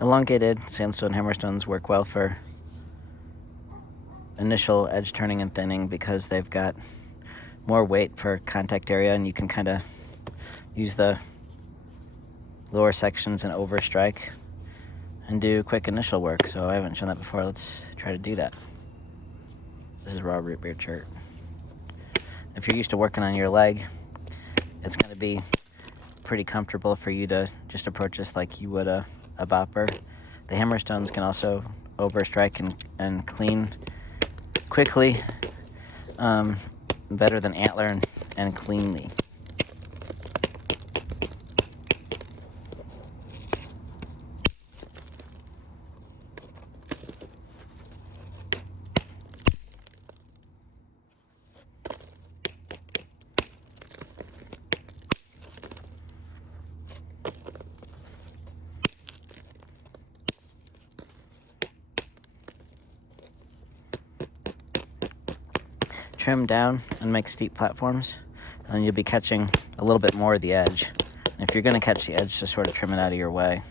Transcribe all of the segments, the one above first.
Elongated sandstone hammerstones work well for initial edge turning and thinning because they've got more weight for contact area, and you can kind of use the lower sections and overstrike and do quick initial work. So I haven't shown that before. Let's try to do that. This is raw root beer chert. If you're used to working on your leg, it's going to be pretty comfortable for you to just approach this like you would a bopper. The hammerstones can also overstrike and clean quickly, better than antler and cleanly. Trim down and make steep platforms, and then you'll be catching a little bit more of the edge. And if you're going to catch the edge, just sort of trim it out of your way.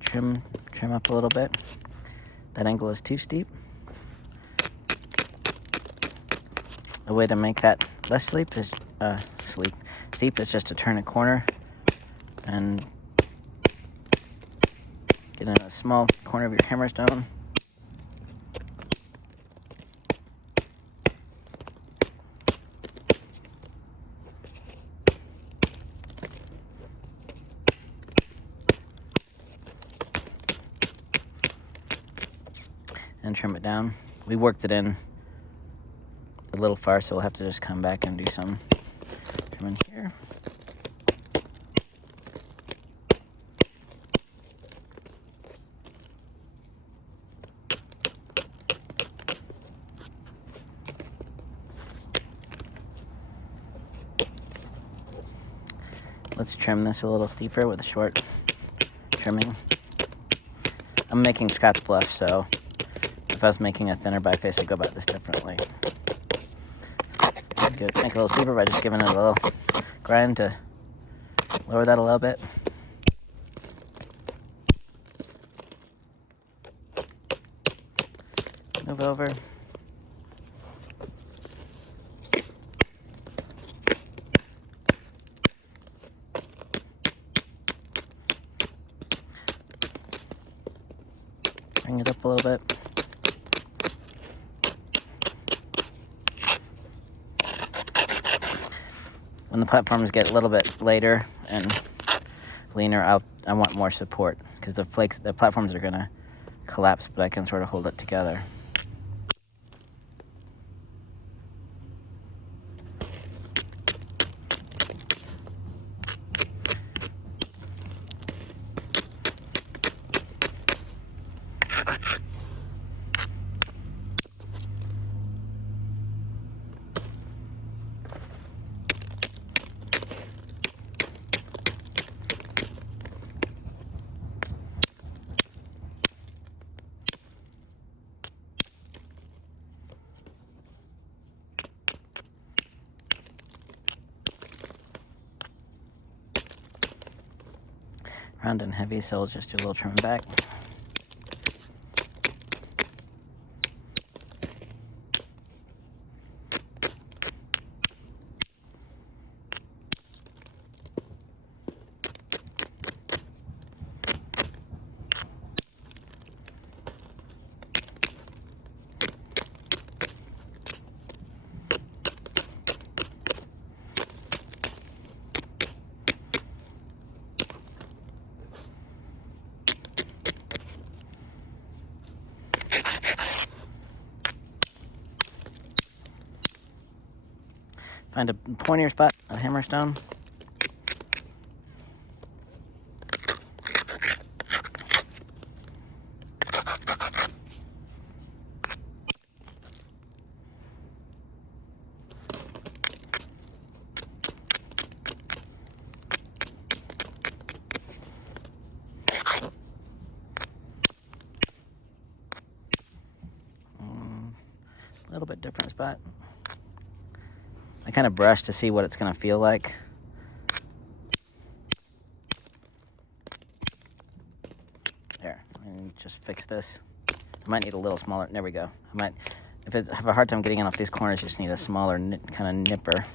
Trim up a little bit. That angle is too steep. The way to make that less steep is just to turn a corner and get in a small corner of your hammerstone. And trim it down. We worked it in a little far, so we'll have to just come back and do some trimming here. Let's trim this a little steeper with a short trimming. I'm making Scott's Bluff, so if I was making a thinner biface, I'd go about this differently. I'd make it a little steeper by just giving it a little grind to lower that a little bit. Move over. Bring it up a little bit. When the platforms get a little bit later and leaner, I want more support because the platforms are going to collapse, but I can sort of hold it together. Round and heavy, so we'll just do a little trim back. Find a pointier spot, a hammerstone. little bit different spot. I kind of brush to see what it's going to feel like. There, and just fix this. I might need a little smaller. There we go. If I have a hard time getting in off these corners, just need a smaller kind of nipper.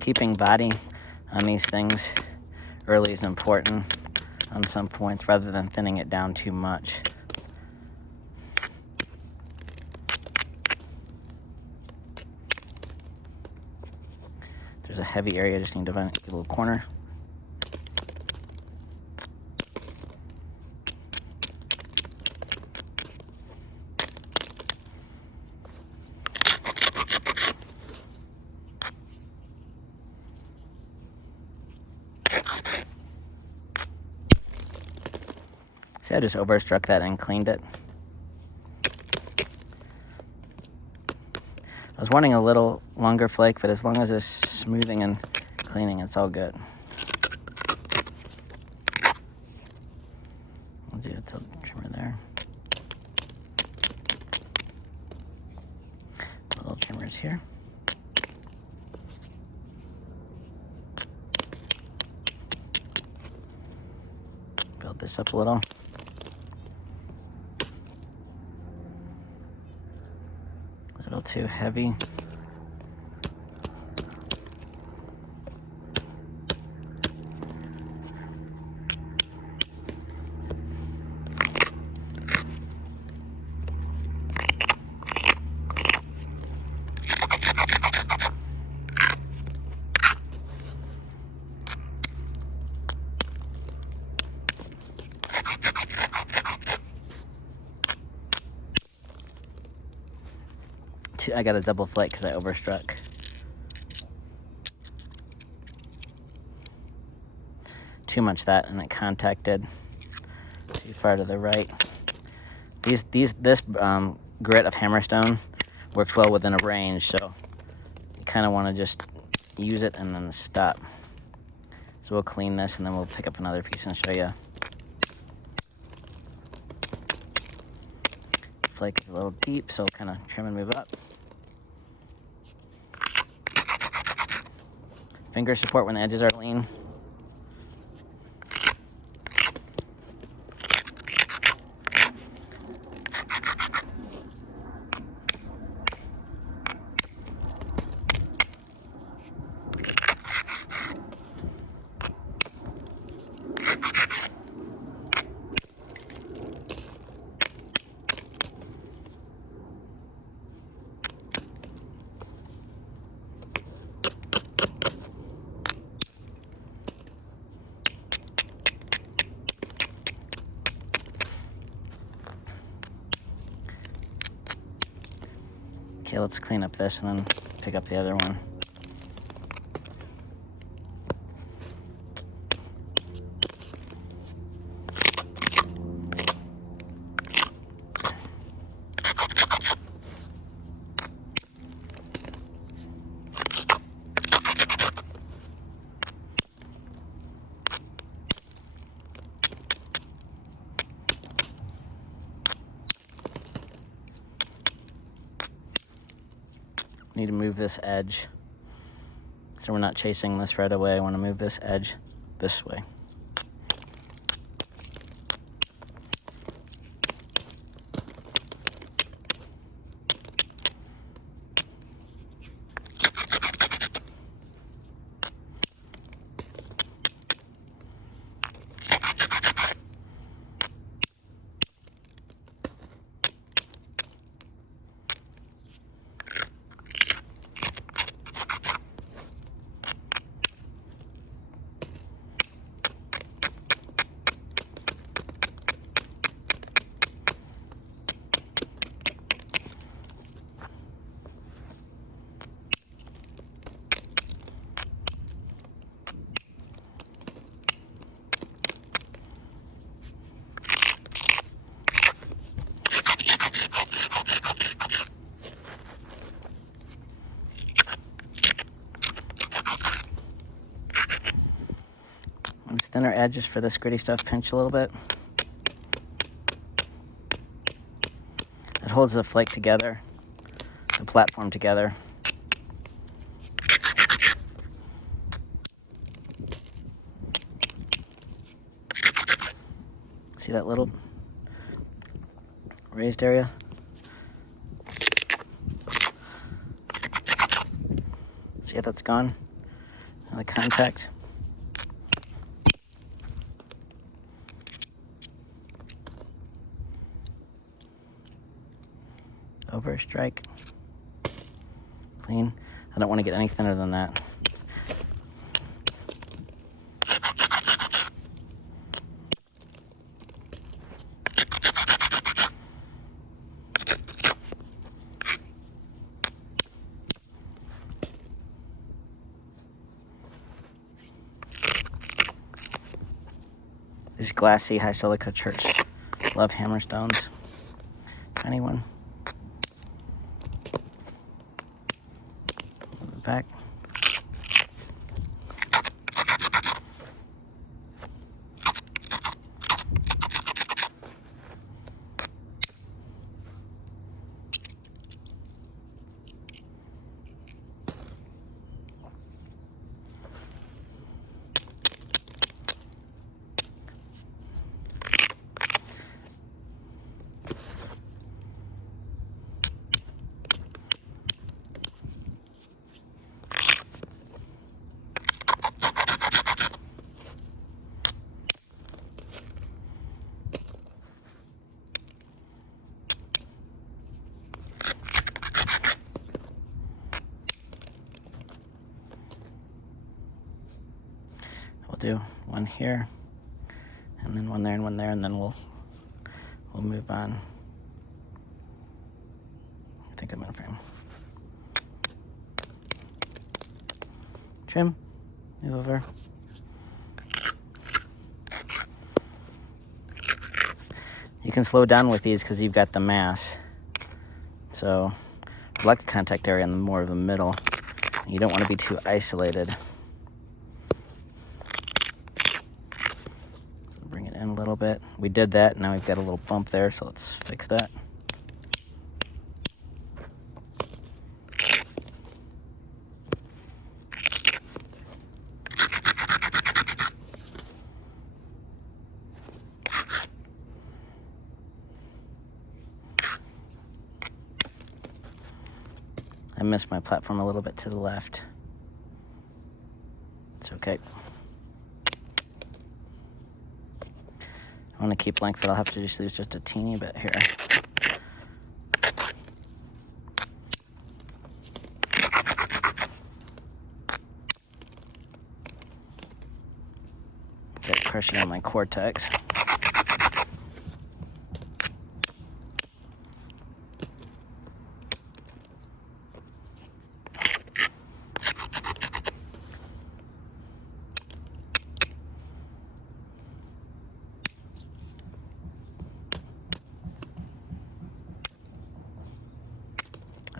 Keeping body on these things early is important on some points, rather than thinning it down too much. There's a heavy area, I just need to find a little corner. See, I just overstruck that and cleaned it. I was wanting a little longer flake, but as long as it's smoothing and cleaning, it's all good. I'll do a tilt trimmer there. Little trimmers here. Build this up a little. A little too heavy. I got a double flake because I overstruck. Too much that, and it contacted too far to the right. This grit of hammerstone works well within a range, so you kind of want to just use it and then stop. So we'll clean this and then we'll pick up another piece and show you. Flake is a little deep, so we'll kind of trim and move up. Finger support when the edges are lean. Okay, let's clean up this and then pick up the other one. Need to move this edge so we're not chasing this right away. I want to move this edge this way. thinner edges for this gritty stuff, pinch a little bit. It holds the flake together, the platform together. See that little raised area? See how that's gone? And the contact. Over a strike. Clean. I don't want to get any thinner than that. These glassy high silica cherts. Love hammerstones. Tiny one. Move it back. We'll do one here, and then one there, and then we'll move on. I think I'm in frame. Trim, move over. You can slow down with these because you've got the mass. So, like a contact area in more of the middle. You don't want to be too isolated. So bring it in a little bit. We did that, now we've got a little bump there, so let's fix that. I missed my platform a little bit to the left. It's okay. I want to keep length, but I'll have to just lose just a teeny bit here. Get crushing on my cortex.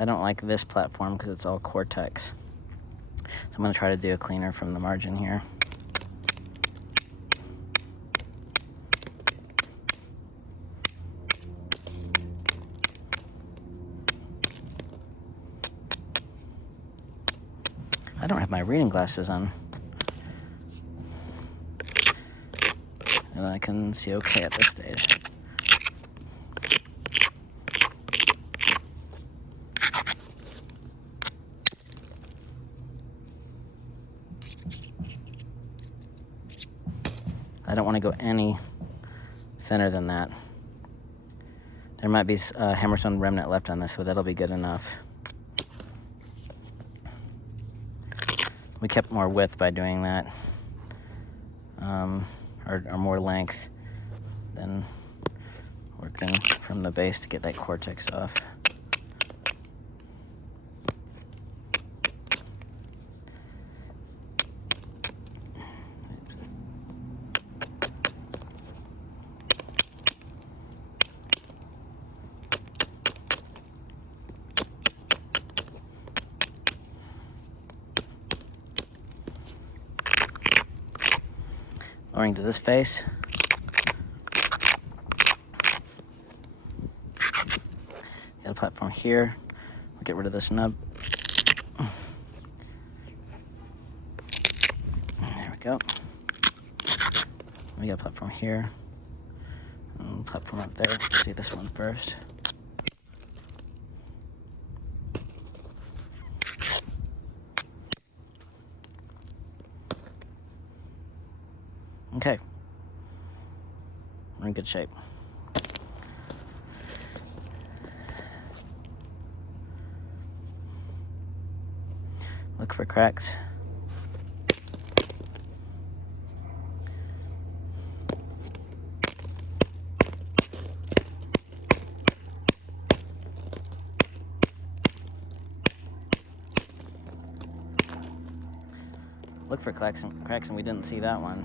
I don't like this platform because it's all cortex. So I'm going to try to do a cleaner from the margin here. I don't have my reading glasses on. And I can see okay at this stage. I don't want to go any thinner than that. There might be a hammerstone remnant left on this, but that'll be good enough. We kept more width by doing that, or more length than working from the base to get that cortex off. lowering to this face. Got a platform here. We'll get rid of this nub. There we go. We got a platform here. And platform up there. Let's do this one first. Okay. We're in good shape. Look for cracks. Look for cracks, and we didn't see that one.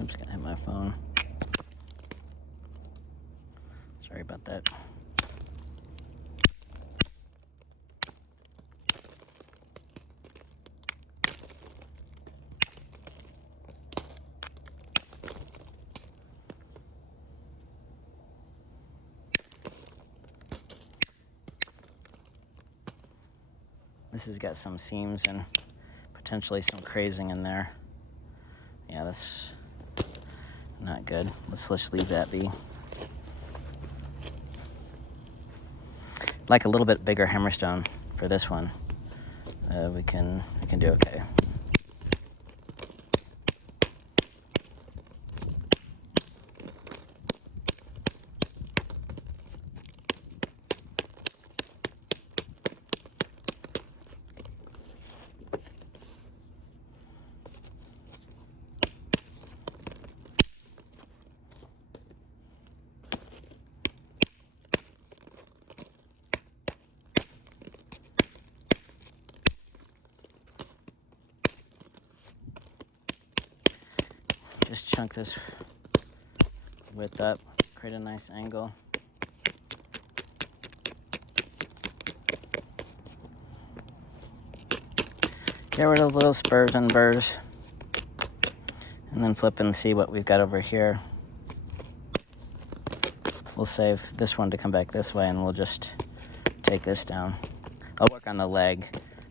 I'm just gonna hit my phone. Sorry about that. This has got some seams and potentially some crazing in there. Yeah, that's not good. Let's just leave that be. Like a little bit bigger hammerstone for this one. We can do okay. Just chunk this width up, create a nice angle. Get rid of the little spurs and burrs. And then flip and see what we've got over here. We'll save this one to come back this way, and we'll just take this down. I'll work on the leg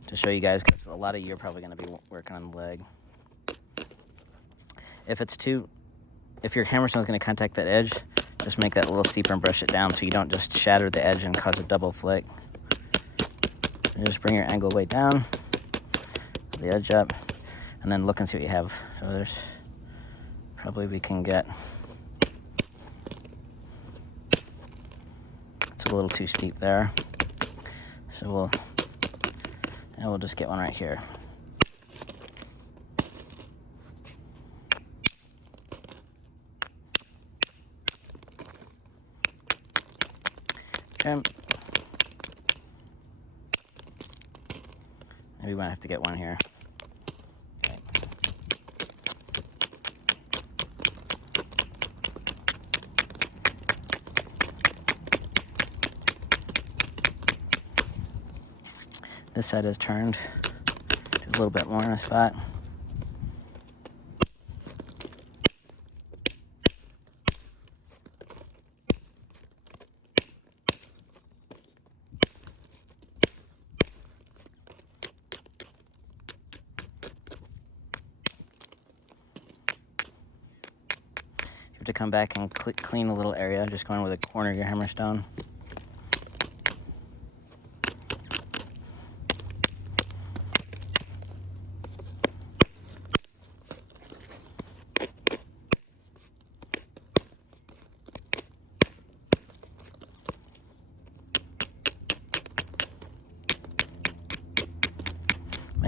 to show you guys, because a lot of you are probably going to be working on the leg. If your hammerstone is going to contact that edge, just make that a little steeper and brush it down so you don't just shatter the edge and cause a double flick. And just bring your angle way down, the edge up, and then look and see what you have. So there's probably we can get, it's a little too steep there. So we'll just get one right here. Okay. Maybe we might have to get one here. Okay. This side is turned. Do a little bit more in a spot. To come back and clean a little area, just going with a corner of your hammerstone.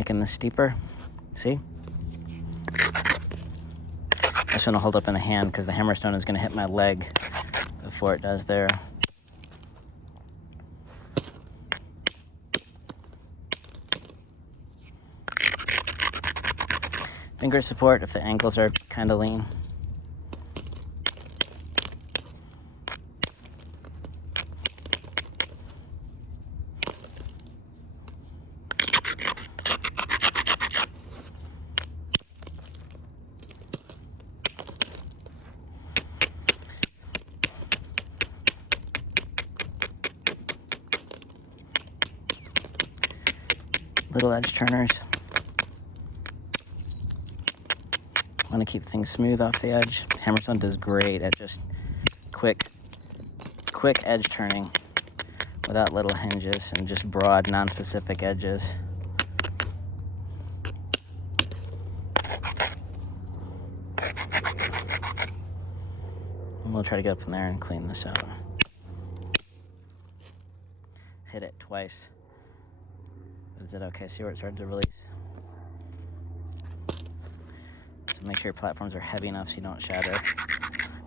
making this steeper. See? This one will hold up in a hand because the hammerstone is going to hit my leg before it does there. Finger support if the angles are kind of lean. Little edge turners. Want to keep things smooth off the edge. Hammerstone does great at just quick edge turning without little hinges and just broad, non-specific edges. And we'll try to get up in there and clean this out. Hit it twice. Is it okay? See where it started to release? So make sure your platforms are heavy enough so you don't shatter.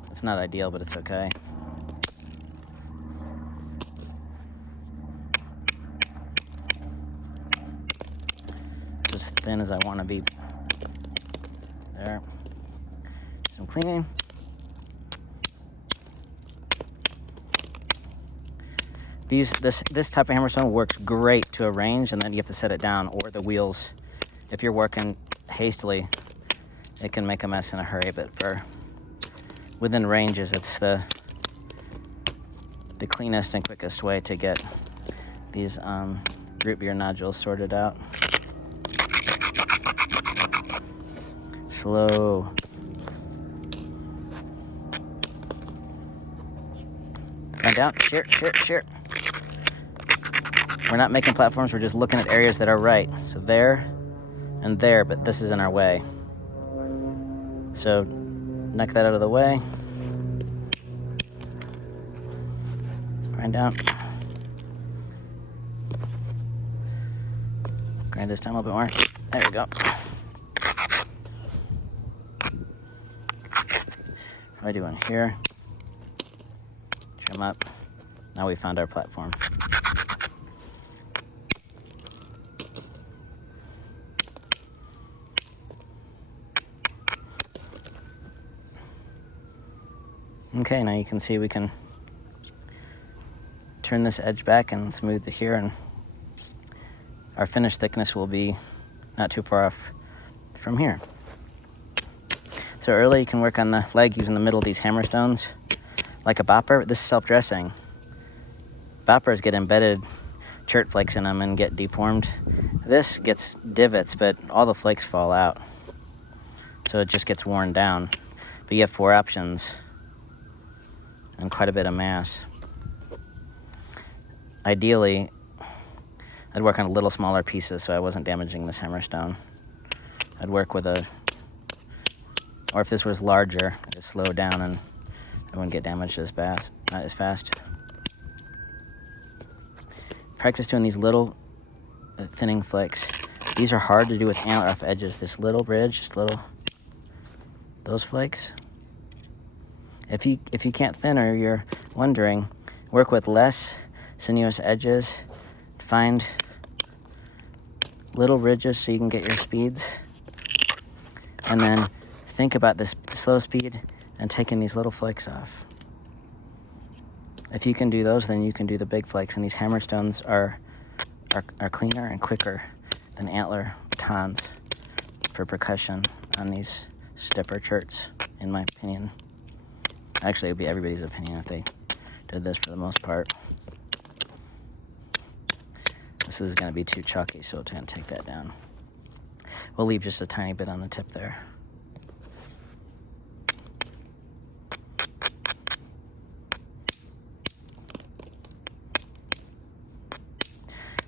It's not ideal, but it's okay. It's as thin as I want to be. There. Some cleaning. This type of hammerstone works great to a range, and then you have to set it down, or the wheels. If you're working hastily, it can make a mess in a hurry, but for within ranges, it's the cleanest and quickest way to get these root beer nodules sorted out. Slow. Grind down, shear. We're not making platforms, we're just looking at areas that are right. So there and there, but this is in our way. So knock that out of the way. Grind down. Grind this down a little bit more. There we go. What am I doing here? Trim up. Now we found our platform. Okay, now you can see we can turn this edge back and smooth it here, and our finished thickness will be not too far off from here. So early you can work on the leg using the middle of these hammerstones like a bopper. This is self-dressing. Boppers get embedded chert flakes in them and get deformed. This gets divots, but all the flakes fall out. So it just gets worn down. But you have 4 options and quite a bit of mass. Ideally, I'd work on a little smaller pieces so I wasn't damaging this hammerstone. I'd work with or if this was larger, I'd slow down and I wouldn't get damaged not as fast. Practice doing these little thinning flicks. These are hard to do with antler off edges. This little ridge, those flakes. If you can't thin, or you're wondering, work with less sinuous edges. Find little ridges so you can get your speeds. And then think about this slow speed and taking these little flakes off. If you can do those, then you can do the big flakes. And these hammerstones are cleaner and quicker than antler batons for percussion on these stiffer cherts, in my opinion. Actually, it would be everybody's opinion if they did this for the most part. This is going to be too chalky, so it's going to take that down. We'll leave just a tiny bit on the tip there.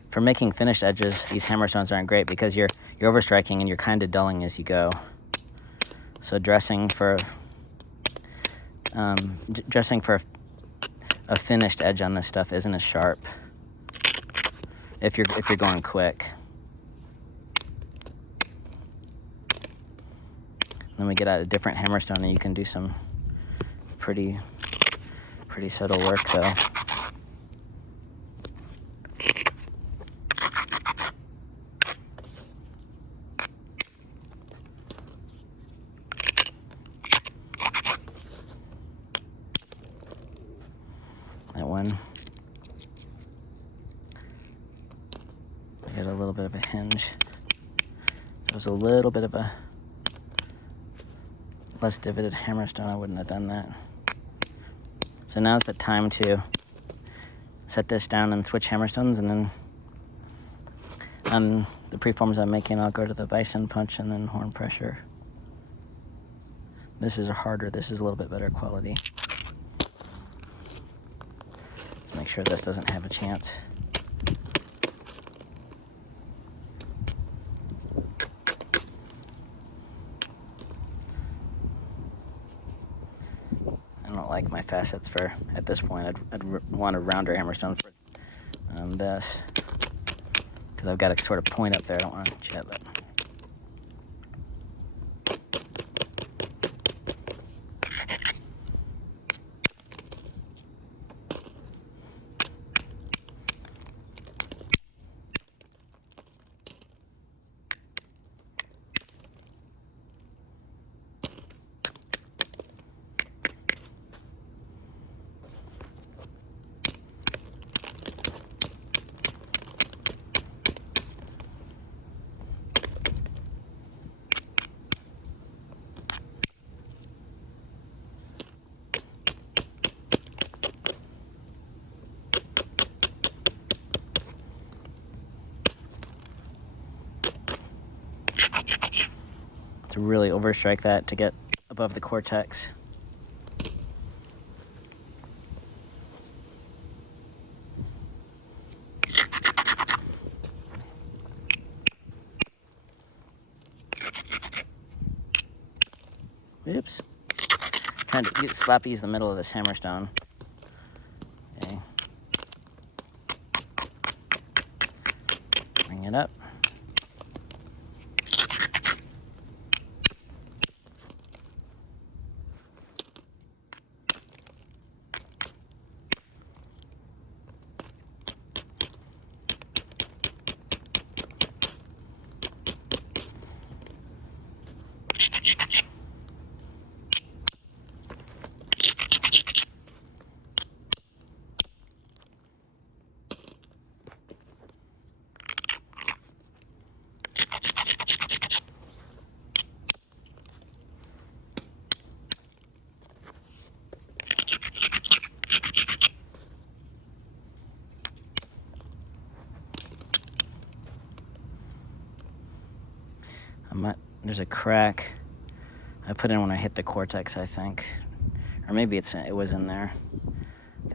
For making finished edges, these hammerstones aren't great because you're overstriking and you're kind of dulling as you go. So dressing for a finished edge on this stuff isn't as sharp if you're going quick. Then we get out a different hammerstone, and you can do some pretty subtle work, though. That one, I got a little bit of a hinge. It was a little bit of a less divoted hammerstone, I wouldn't have done that. So now's the time to set this down and switch hammerstones, and then on the preforms I'm making, I'll go to the bison punch and then horn pressure. This is harder, this is a little bit better quality. Let's make sure this doesn't have a chance. I don't like my facets for, at this point, I'd want a rounder hammerstone for this, because I've got a sort of point up there. I don't want to jet it. To really overstrike that to get above the cortex. Oops. Trying to slap ease the middle of this hammerstone. Okay. Bring it up. There's a crack I put in when I hit the cortex, I think. Or maybe it was in there.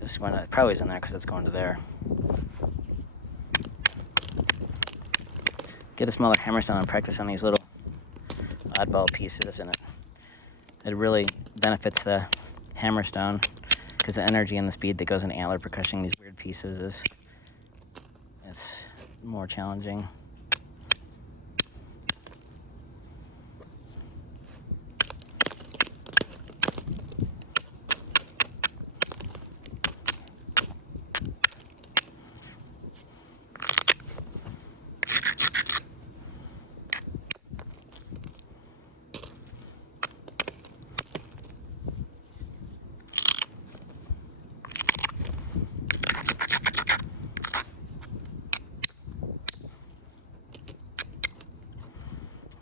It probably is in there because it's going to there. Get a smaller hammerstone and practice on these little oddball pieces, and it really benefits the hammerstone because the energy and the speed that goes into antler percussion, these weird pieces, it's more challenging.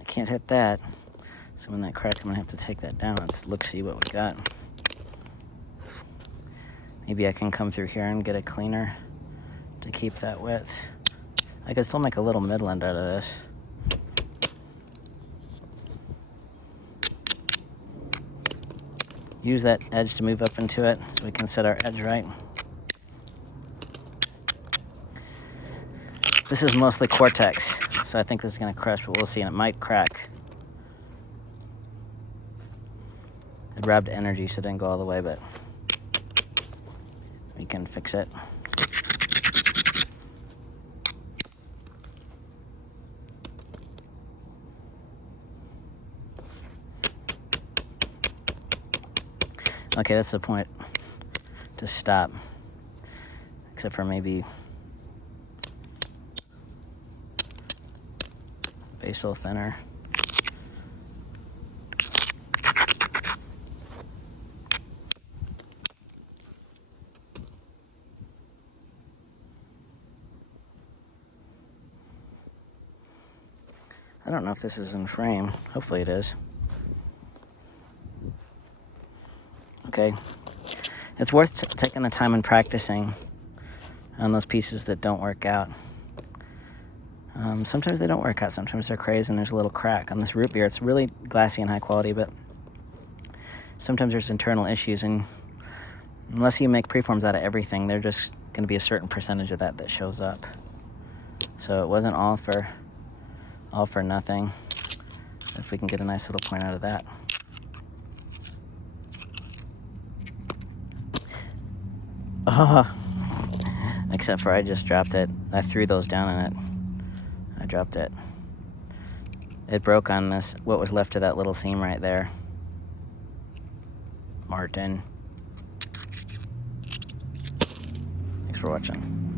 Can't hit that, so when that crack, I'm gonna have to take that down. Let's see what we got. Maybe I can come through here and get a cleaner to keep that width. I could still make a little midland out of this. Use that edge to move up into it so we can set our edge right. This is mostly cortex, so I think this is going to crush, but we'll see, and it might crack. It robbed energy, so it didn't go all the way, but we can fix it. Okay, that's the point to stop, except for maybe basal thinner. I don't know if this is in frame. Hopefully it is. Okay. It's worth taking the time and practicing on those pieces that don't work out. Sometimes they don't work out. Sometimes they're crazy and there's a little crack. On this root beer, it's really glassy and high quality, but sometimes there's internal issues, and unless you make preforms out of everything, there's just going to be a certain percentage of that shows up. So it wasn't all for nothing. If we can get a nice little point out of that. Except for I just dropped it. I threw those down in it. I dropped it. It broke on this, what was left of that little seam right there. Martin. Thanks for watching.